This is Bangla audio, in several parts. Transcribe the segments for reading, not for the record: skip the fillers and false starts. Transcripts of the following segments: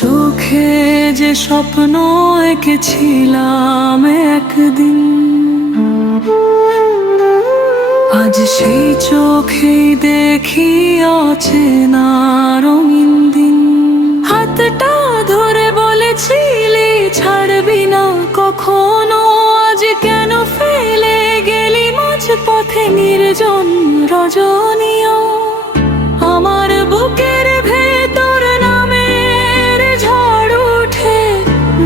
চোখে যে স্বপ্ন এঁকেছিলাম একদিন, আজ সেই চোখেই দেখি অচেনা রঙিন দিন। হাতটা ধরে বলেছিলি ছাড়বি না কখনো, আজ কেন ফেলে গেলি মাঝ পথে নির্জন রজনীয়। আমার বুকের ভেতর নামের ঝড় উঠে,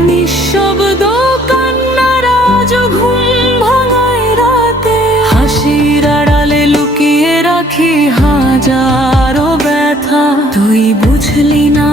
নিঃশব্দ কান্নার আজ ঘুম ভাঙায় রাতে। হাসির আড়ালে লুকিয়ে রাখি হাজারো ব্যথা, তুই বুঝলি না